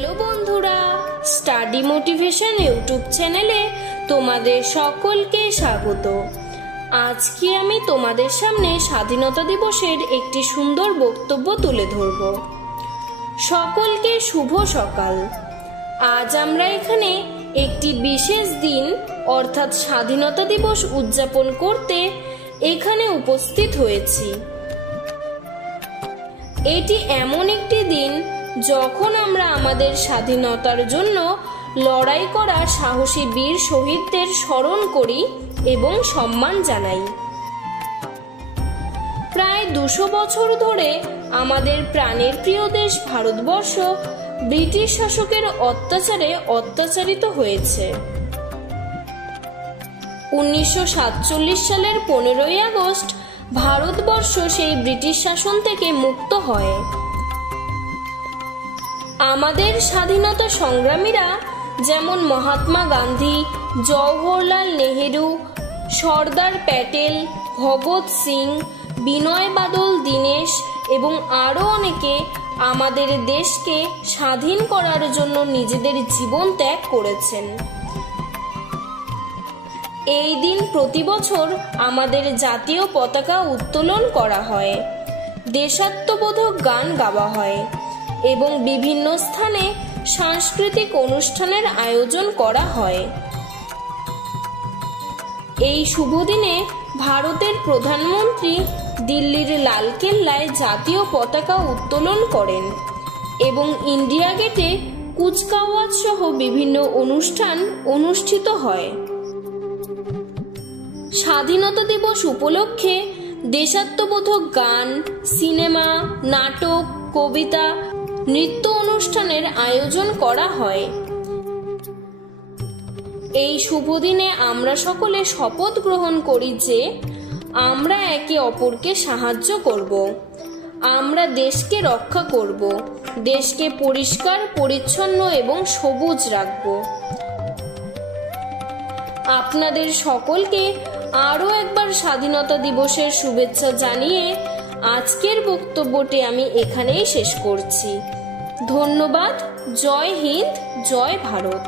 Hello বন্ধুরা, study motivation YouTube চ্যানেলে তোমাদের সকলকে স্বাগত। আজকে আমি তোমাদের সামনে স্বাধীনতা দিবসের একটি সুন্দর বক্তব্য তুলে ধরব। সকলকে শুভ সকাল। আজ আমরা এখানে একটি বিশেষ দিন অর্থাৎ স্বাধীনতা দিবস উদযাপন করতে এখানে উপস্থিত হয়েছি। এটি এমন একটি দিন যখন আমরা আমাদের স্বাধীনতার জন্য লড়াই করা সাহসী বীর শহীদদের স্মরণ করি এবং সম্মান জানাই। প্রায় 200 বছর ধরে আমাদের প্রাণের প্রিয় দেশ ভারতবর্ষ ব্রিটিশ শাসকের অত্যাচারে অত্যাচারিত হয়েছে। 1947 সালের 15ই আগস্ট ভারতবর্ষ সেই ব্রিটিশ শাসন থেকে মুক্ত হয়। আমাদের স্বাধীনতা সংগ্রামীরা যেমন মহাত্মা গান্ধী, জওহরলাল নেহেরু, সর্দার প্যাটেল, ভগৎ সিং, বিনয় বাদল দীনেশ এবং আরও অনেকে আমাদের দেশকে স্বাধীন করার জন্য নিজেদের জীবন ত্যাগ করেছেন। এই দিন প্রতি বছর আমাদের জাতীয় পতাকা উত্তোলন করা হয়, দেশাত্মবোধক গান গাওয়া হয় এবং বিভিন্ন স্থানে সাংস্কৃতিক অনুষ্ঠানের আয়োজন করা হয়। এই শুভ দিনে ভারতের প্রধানমন্ত্রী দিল্লির লালকেল্লায় জাতীয় পতাকা উত্তোলন করেন এবং ইন্ডিয়া গেটে কুচকাওয়াজ সহ বিভিন্ন অনুষ্ঠান অনুষ্ঠিত হয়। স্বাধীনতা দিবস উপলক্ষে দেশাত্মবোধক গান, সিনেমা, নাটক, কবিতা, নৃত্য অনুষ্ঠানের আয়োজন করা হয়। এই শুভ দিনে আমরা সকলে শপথ গ্রহণ করি যে আমরা একে অপরকে সাহায্য করব, আমরা দেশকে রক্ষা করব, দেশকে পরিষ্কার পরিচ্ছন্ন এবং সবুজ রাখব। আপনাদের সকলকে আরও একবার স্বাধীনতা দিবসের শুভেচ্ছা জানিয়ে আজকের বক্তব্যটি আমি এখানেই শেষ করছি। ধন্যবাদ। জয় হিন্দ, জয় ভারত।